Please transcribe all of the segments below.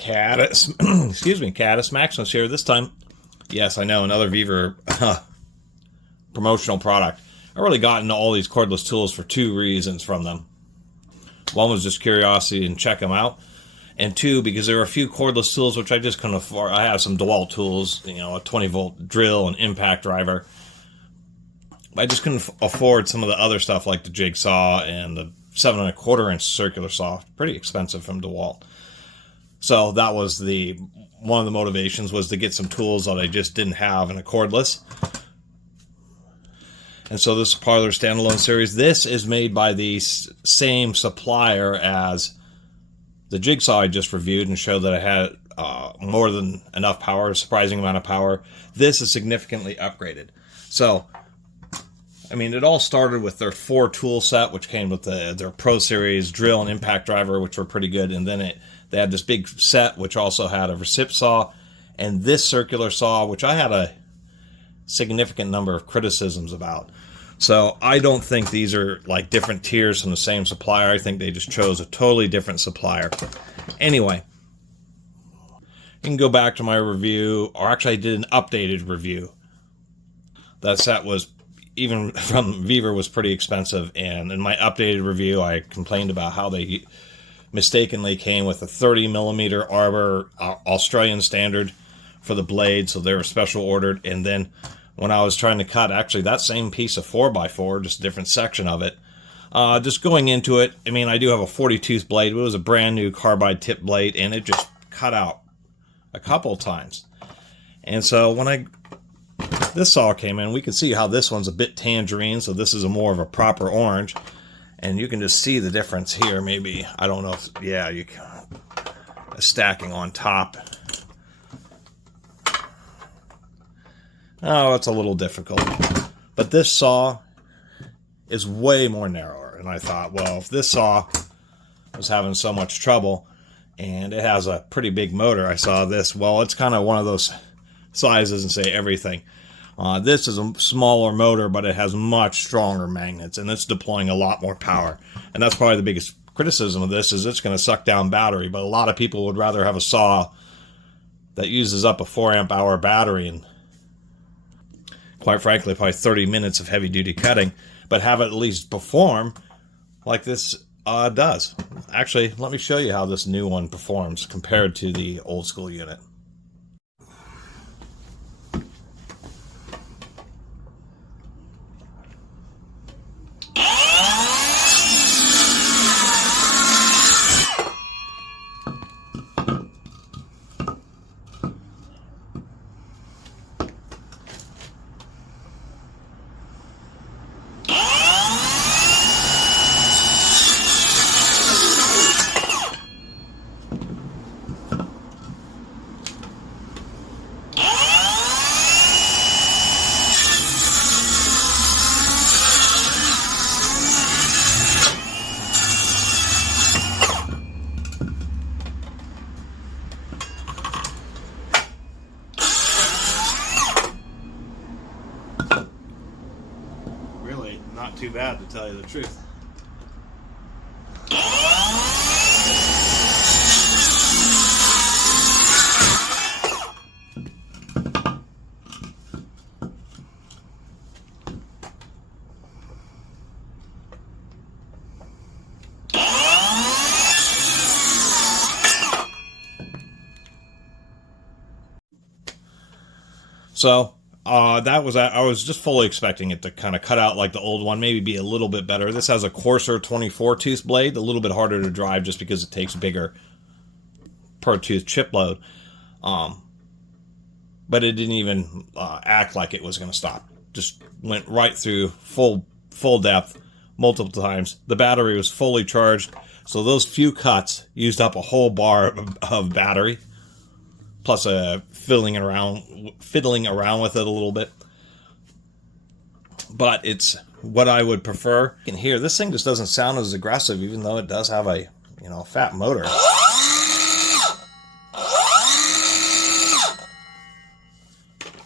Catus, excuse me, Catus Maximus here. This time, yes, I know, another Vevor promotional product. I really got into all these cordless tools for two reasons from them. One was just curiosity and check them out. And two, because there were a few cordless tools which I just couldn't afford. I have some DeWalt tools, you know, a 20-volt drill, an impact driver. I just couldn't afford some of the other stuff like the jigsaw and the 7 1/4-inch circular saw. Pretty expensive from DeWalt. So that was one of the motivations, was to get some tools that I just didn't have in a cordless. And so this Parlor Standalone Series, this is made by the same supplier as the jigsaw I just reviewed and showed that I had more than enough power, a surprising amount of power. This is significantly upgraded. So, I mean, it all started with their 4-tool set, which came with their Pro Series drill and impact driver, which were pretty good. And then they had this big set, which also had a recip saw, and this circular saw, which I had a significant number of criticisms about. So I don't think these are like different tiers from the same supplier. I think they just chose a totally different supplier. Anyway, you can go back to my review, or actually I did an updated review. That set was, even from Vevor, was pretty expensive, and in my updated review I complained about how they mistakenly came with a 30mm arbor Australian standard for the blade, so they were special ordered. And then when I was trying to cut actually that same piece of 4x4, just a different section of it, just going into it, I mean, I do have a 40-tooth blade, but it was a brand new carbide tip blade, and it just cut out a couple times. And so when this saw came in, we could see how this one's a bit tangerine, so this is more of a proper orange. And you can just see the difference here, maybe. I don't know if, yeah, you can. Stacking on top. Oh, it's a little difficult. But this saw is way more narrower. And I thought, well, if this saw was having so much trouble, and it has a pretty big motor, I saw this, well, it's kind of one of those sizes and say everything. This is a smaller motor, but it has much stronger magnets, and it's deploying a lot more power. And that's probably the biggest criticism of this, is it's going to suck down battery. But a lot of people would rather have a saw that uses up a 4-amp-hour battery and, quite frankly, probably 30 minutes of heavy-duty cutting, but have it at least perform like this does. Actually, let me show you how this new one performs compared to the old-school unit. Not too bad, to tell you the truth. So I was just fully expecting it to kind of cut out like the old one, maybe be a little bit better. This has a coarser 24-tooth blade, a little bit harder to drive just because it takes bigger per tooth chip load. But it didn't even act like it was going to stop. Just went right through full depth multiple times. The battery was fully charged, so those few cuts used up a whole bar of battery, plus fiddling around with it a little bit. But it's what I would prefer. You can hear this thing just doesn't sound as aggressive, even though it does have a fat motor.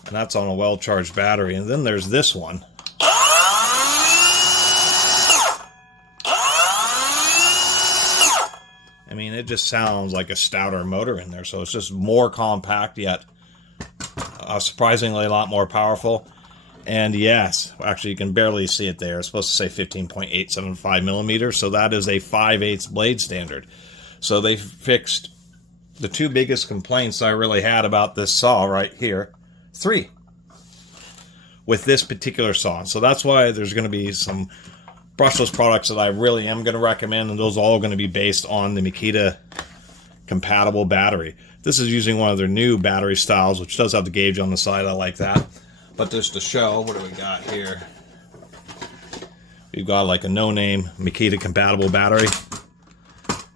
And that's on a well-charged battery. And then there's this one. I mean, mean, it just sounds like a stouter motor in there. So it's just more compact, yet surprisingly a lot more powerful. And yes, actually you can barely see it there. It's supposed to say 15.875 millimeters. So that is a 5/8 blade standard. So they fixed the two biggest complaints I really had about this saw right here. 3. With this particular saw. So that's why there's going to be some brushless products that I really am going to recommend, and those are all going to be based on the Makita compatible battery. This is using one of their new battery styles, which does have the gauge on the side. I like that. But just to show, what do we got here? We've got like a no-name Makita compatible battery.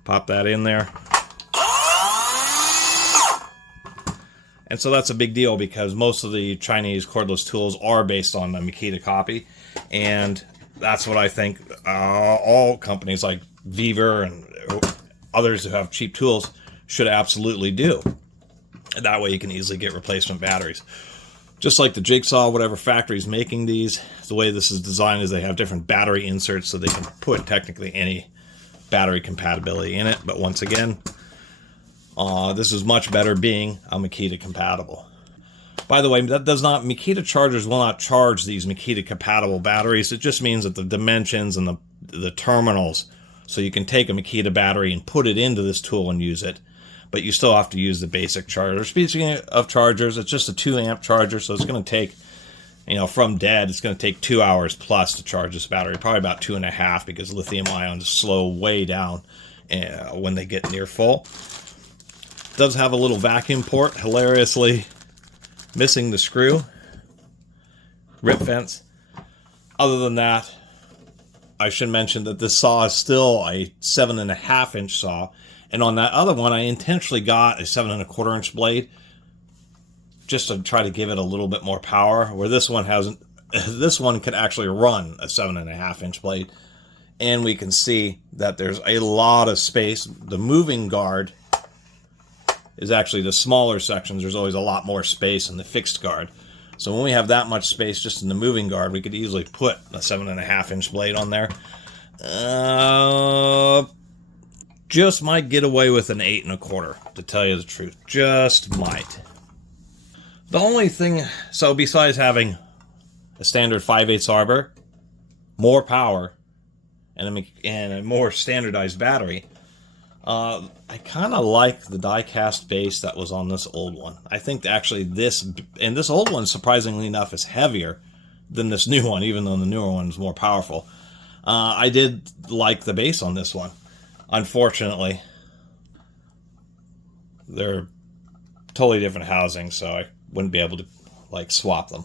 Pop that in there. And so that's a big deal because most of the Chinese cordless tools are based on the Makita copy. And that's what I think all companies like Vevor and others who have cheap tools should absolutely do. And that way you can easily get replacement batteries. Just like the Jigsaw, whatever factory's making these, the way this is designed is they have different battery inserts so they can put technically any battery compatibility in it. But once again, this is much better being a Makita compatible. By the way, that does not, Makita chargers will not charge these Makita compatible batteries. It just means that the dimensions and the terminals, so you can take a Makita battery and put it into this tool and use it, but you still have to use the basic charger. Speaking of chargers, it's just a 2-amp charger, so it's going to take, from dead, it's going to take 2 hours plus to charge this battery, probably about 2.5 because lithium ions slow way down when they get near full. It does have a little vacuum port, hilariously missing the screw, rip fence. Other than that, I should mention that this saw is still a 7.5-inch saw, and on that other one I intentionally got a 7.25-inch blade just to try to give it a little bit more power, where this one hasn't. This one could actually run a 7.5-inch blade, and we can see that there's a lot of space. The moving guard is actually the smaller sections. There's always a lot more space in the fixed guard. So when we have that much space just in the moving guard, we could easily put a 7.5-inch blade on there. Just might get away with an 8.25, to tell you the truth. Just might. The only thing, so besides having a standard 5/8 arbor, more power, and a more standardized battery, I kind of like the die-cast base that was on this old one. I think actually this old one, surprisingly enough, is heavier than this new one, even though the newer one is more powerful. I did like the base on this one. Unfortunately, they're totally different housings, so I wouldn't be able to swap them.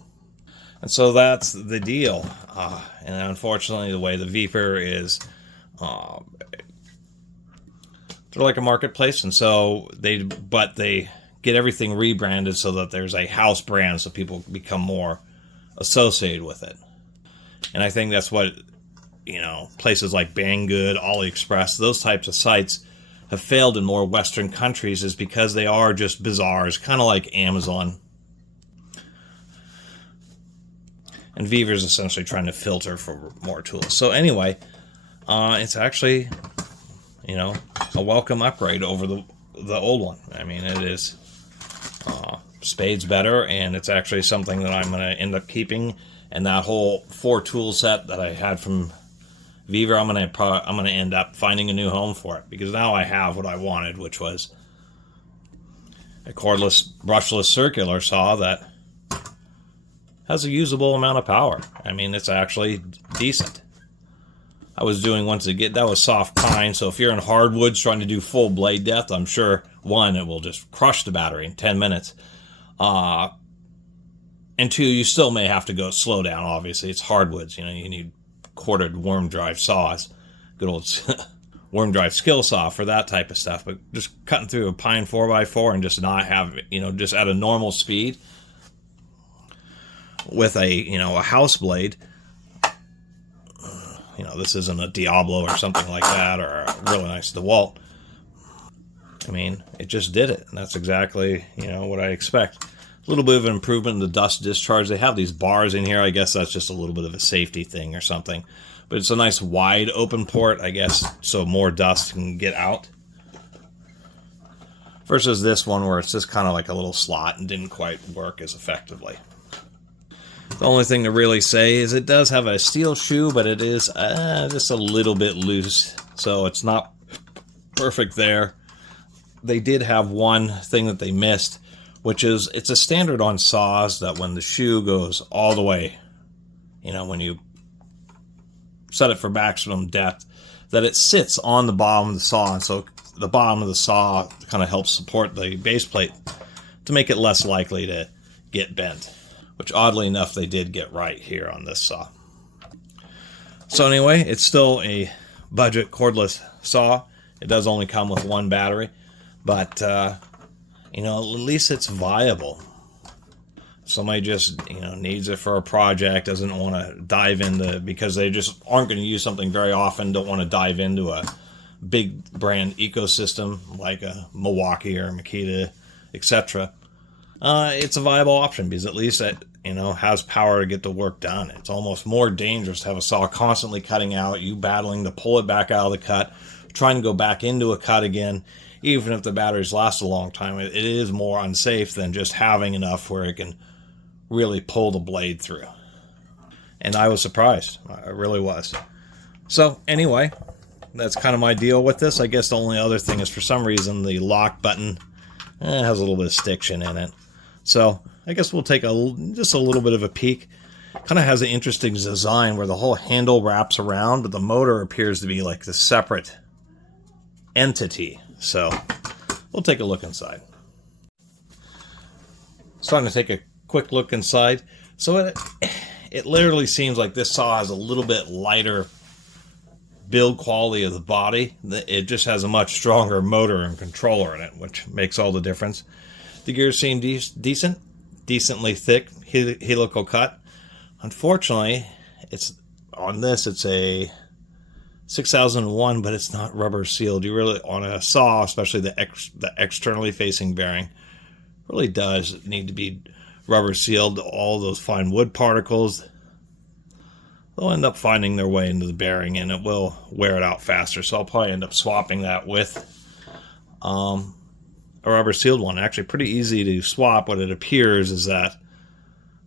And so that's the deal. And unfortunately, the way the Vevor is, they're like a marketplace, and so they get everything rebranded so that there's a house brand, so people become more associated with it. And I think that's what, places like Banggood, AliExpress, those types of sites have failed in more Western countries, is because they are just bazaars, kind of like Amazon. And Vevor's essentially trying to filter for more tools. So anyway, it's actually, a welcome upgrade over the old one. I mean, it is spades better, and it's actually something that I'm going to end up keeping. And that whole 4-tool set that I had from Vevor, I'm going to end up finding a new home for it, because now I have what I wanted, which was a cordless, brushless circular saw that has a usable amount of power. I mean, it's actually decent. I was doing that was soft pine, so if you're in hardwoods trying to do full blade depth, I'm sure, one, it will just crush the battery in 10 minutes. And 2, you still may have to go slow down, obviously. It's hardwoods, you need quartered worm drive saws. Good old worm drive skill saw for that type of stuff. But just cutting through a pine 4x4 and just not have, just at a normal speed with a house blade. This isn't a Diablo or something like that, or a really nice DeWalt. I mean, it just did it, and that's exactly, what I expect. A little bit of an improvement in the dust discharge. They have these bars in here. I guess that's just a little bit of a safety thing or something. But it's a nice wide open port, I guess, so more dust can get out. versus this one where it's just kind of like a little slot and didn't quite work as effectively. The only thing to really say is it does have a steel shoe, but it is just a little bit loose, so it's not perfect there. They did have one thing that they missed, which is it's a standard on saws that when the shoe goes all the way, when you set it for maximum depth, that it sits on the bottom of the saw, and so the bottom of the saw kind of helps support the base plate to make it less likely to get bent, which oddly enough they did get right here on this saw. So anyway, it's still a budget cordless saw. It does only come with one battery, but at least it's viable. Somebody just needs it for a project, doesn't want to dive into, because they just aren't going to use something very often, don't want to dive into a big brand ecosystem like a Milwaukee or Makita, etc. It's a viable option because at least it has power to get the work done. It's almost more dangerous to have a saw constantly cutting out, you battling to pull it back out of the cut, trying to go back into a cut again. Even if the batteries last a long time, it is more unsafe than just having enough where it can really pull the blade through. And I was surprised. I really was. So anyway, that's kind of my deal with this. I guess the only other thing is for some reason the lock button has a little bit of stiction in it. So I guess we'll take just a little bit of a peek. Kind of has an interesting design where the whole handle wraps around, but the motor appears to be like the separate entity. So we'll take a look inside. Starting to take a quick look inside. So it literally seems like this saw has a little bit lighter build quality of the body. It just has a much stronger motor and controller in it, which makes all the difference. The gears seem decent, decently thick, helical cut. Unfortunately, it's a 6001, but it's not rubber sealed. You really, on a saw, especially the externally facing bearing, really does need to be rubber sealed. All those fine wood particles, they'll end up finding their way into the bearing and it will wear it out faster. So I'll probably end up swapping that with a rubber sealed one. Actually pretty easy to swap. What it appears is that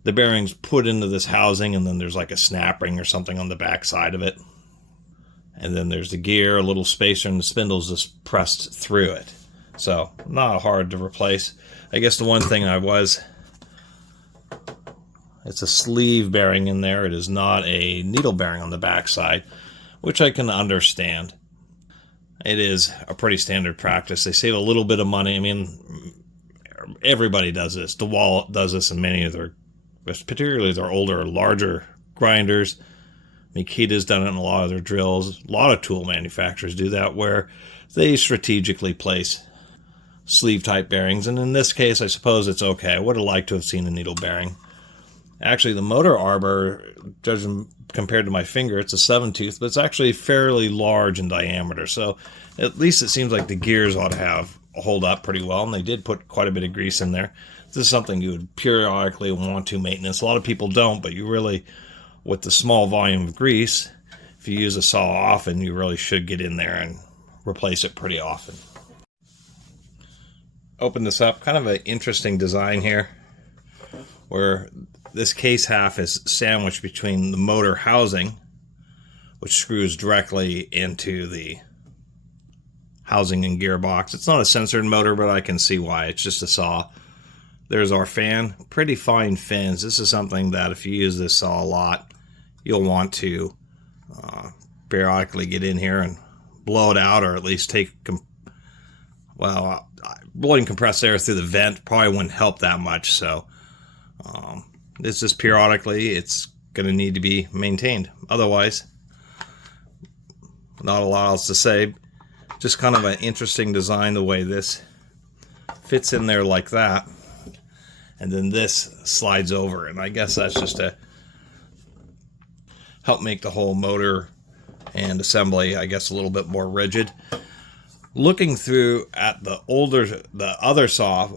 the bearing's put into this housing and then there's like a snap ring or something on the back side of it. And then there's the gear, a little spacer, and the spindle's just pressed through it. So not hard to replace. I guess the one thing it's a sleeve bearing in there. It is not a needle bearing on the back side, which I can understand. It is a pretty standard practice. They save a little bit of money. I mean, everybody does this. DeWalt does this in many of their, particularly their older, larger grinders. Makita's done it in a lot of their drills. A lot of tool manufacturers do that, where they strategically place sleeve type bearings. And in this case, I suppose it's okay. I would have liked to have seen a needle bearing. Actually, the motor arbor, judging compared to my finger, it's a 7-tooth, but it's actually fairly large in diameter. So at least it seems like the gears ought to hold up pretty well. And they did put quite a bit of grease in there. This is something you would periodically want to maintenance. A lot of people don't, but you really, with the small volume of grease, if you use a saw often, you really should get in there and replace it pretty often. Open this up. Kind of an interesting design here, where this case half is sandwiched between the motor housing, which screws directly into the housing and gearbox. It's not a censored motor, but I can see why. It's just a saw. There's our fan. Pretty fine fins. This is something that if you use this saw a lot, you'll want to periodically get in here and blow it out, or at least take, blowing compressed air through the vent probably wouldn't help that much. So this is periodically, it's going to need to be maintained. Otherwise, not a lot else to say. Just kind of an interesting design, the way this fits in there like that. And then this slides over, and I guess that's just to help make the whole motor and assembly, I guess, a little bit more rigid. Looking through at the other saw,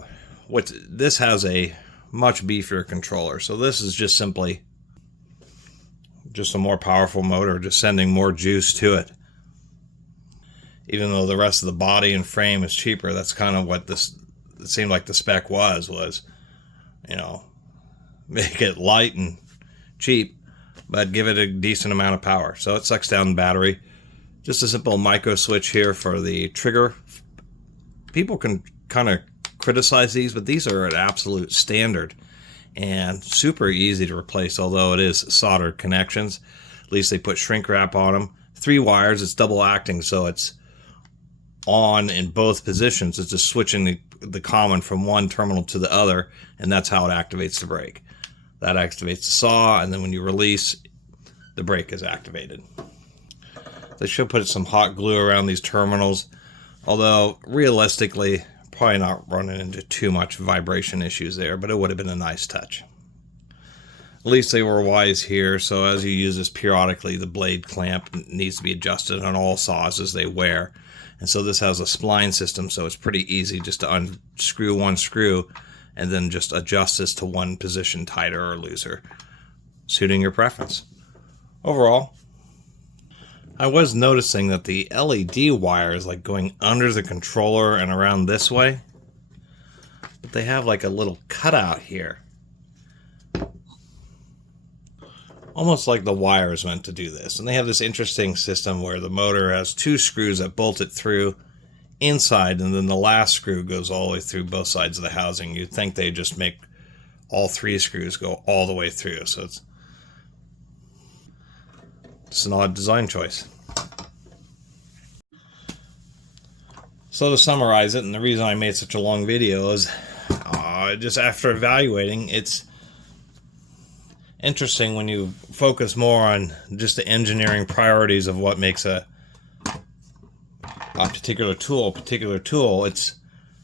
this has a much beefier controller. So this is just simply just a more powerful motor, just sending more juice to it. even though the rest of the body and frame is cheaper. That's kind of what this, it seemed like the spec was, you know, make it light and cheap, but give it a decent amount of power. So it sucks down the battery. Just a simple micro switch here for the trigger. People can kind of criticize these, but these are an absolute standard and super easy to replace, although it is soldered connections. At least they put shrink wrap on them. 3 wires, it's double acting, so it's on in both positions. It's just switching the common from one terminal to the other, and that's how it activates the brake. That activates the saw, and then when you release, the brake is activated. They should put some hot glue around these terminals, although realistically, probably not running into too much vibration issues there, but it would have been a nice touch. At least they were wise here, so as you use this periodically, the blade clamp needs to be adjusted on all saws as they wear. And so this has a spline system, so it's pretty easy just to unscrew one screw and then just adjust this to one position, tighter or looser, suiting your preference. Overall, I was noticing that the LED wire is like going under the controller and around this way, but they have like a little cutout here. Almost like the wire is meant to do this. And they have this interesting system where the motor has 2 screws that bolt it through inside, and then the last screw goes all the way through both sides of the housing. You'd think they just make all 3 screws go all the way through, so it's an odd design choice. So to summarize it, and the reason I made such a long video is just after evaluating, it's interesting when you focus more on just the engineering priorities of what makes a particular tool, it's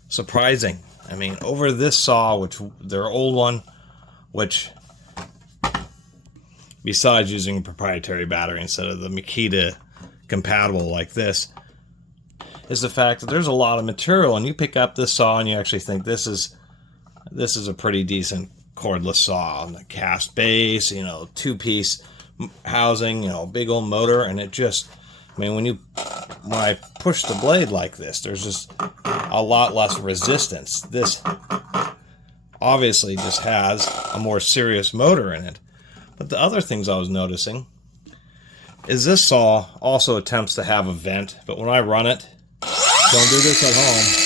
surprising. I mean, over this saw, which their old one, which besides using a proprietary battery instead of the Makita compatible like this, is the fact that there's a lot of material, and you pick up this saw and you actually think this is a pretty decent cordless saw on the cast base, you know, 2-piece housing, you know, big old motor, and it just, I mean, when I push the blade like this, there's just a lot less resistance. This obviously just has a more serious motor in it. But the other things I was noticing is this saw also attempts to have a vent, but when I run it, don't do this at home,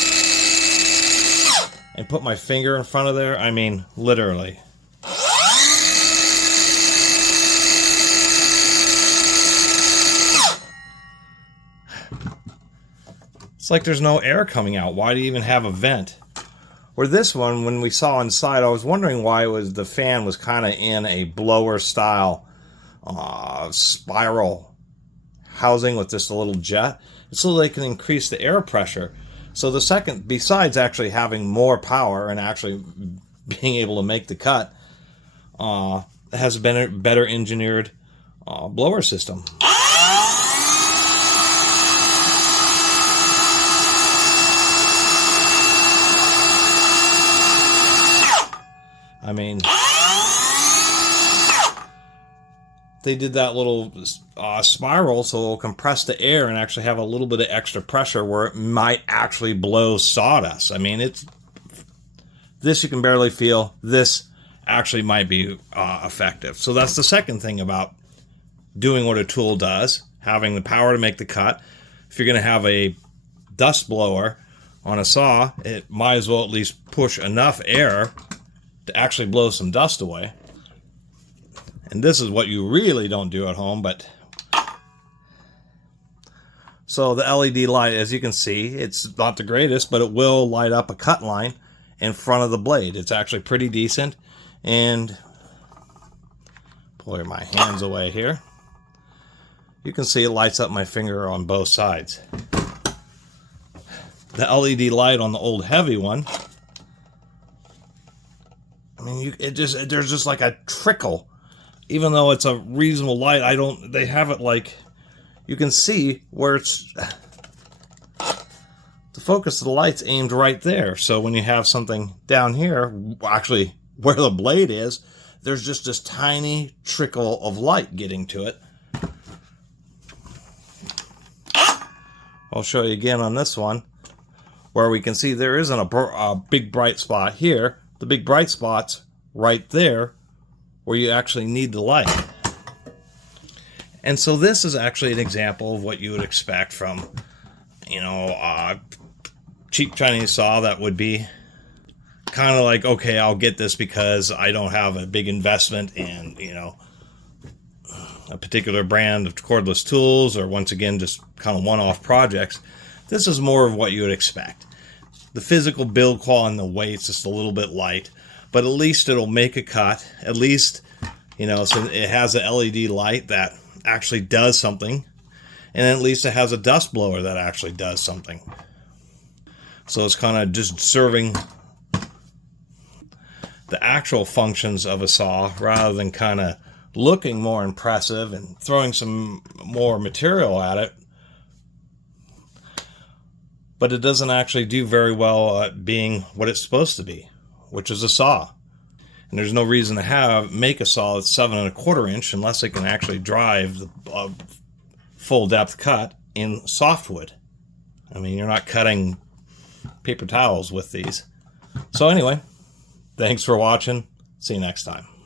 and put my finger in front of there, I mean, literally. It's like there's no air coming out. Why do you even have a vent? Or this one, when we saw inside, I was wondering why the fan was kind of in a blower style spiral housing with just a little jet, so they can increase the air pressure. So the second, besides actually having more power and actually being able to make the cut, has been a better engineered blower system. I mean, they did that little spiral so it'll compress the air and actually have a little bit of extra pressure where it might actually blow sawdust. I mean, this you can barely feel. This actually might be effective. So that's the second thing about doing what a tool does, having the power to make the cut. If you're going to have a dust blower on a saw, it might as well at least push enough air to actually blow some dust away. And this is what you really don't do at home, but so the LED light, as you can see, it's not the greatest, but it will light up a cut line in front of the blade. It's actually pretty decent. And pull my hands away here. You can see it lights up my finger on both sides. The LED light on the old heavy one, I mean, there's just like a trickle. Even though it's a reasonable light, they have it like, you can see where it's, the focus of the light's aimed right there. So when you have something down here, actually where the blade is, there's just this tiny trickle of light getting to it. I'll show you again on this one, where we can see there isn't a big bright spot here. The big bright spot's right there where you actually need the light. And so this is actually an example of what you would expect from, you know, a cheap Chinese saw that would be kind of like, okay, I'll get this because I don't have a big investment in, you know, a particular brand of cordless tools, or once again, just kind of one-off projects. This is more of what you would expect. The physical build quality and the weight's just a little bit light, but at least it'll make a cut. At least, you know, so it has a LED light that actually does something, and at least it has a dust blower that actually does something. So it's kind of just serving the actual functions of a saw rather than kind of looking more impressive and throwing some more material at it. But it doesn't actually do very well at being what it's supposed to be, which is a saw. And there's no reason to make a saw that's 7 1/4 inch unless it can actually drive the full depth cut in softwood. I mean, you're not cutting paper towels with these. So anyway, thanks for watching. See you next time.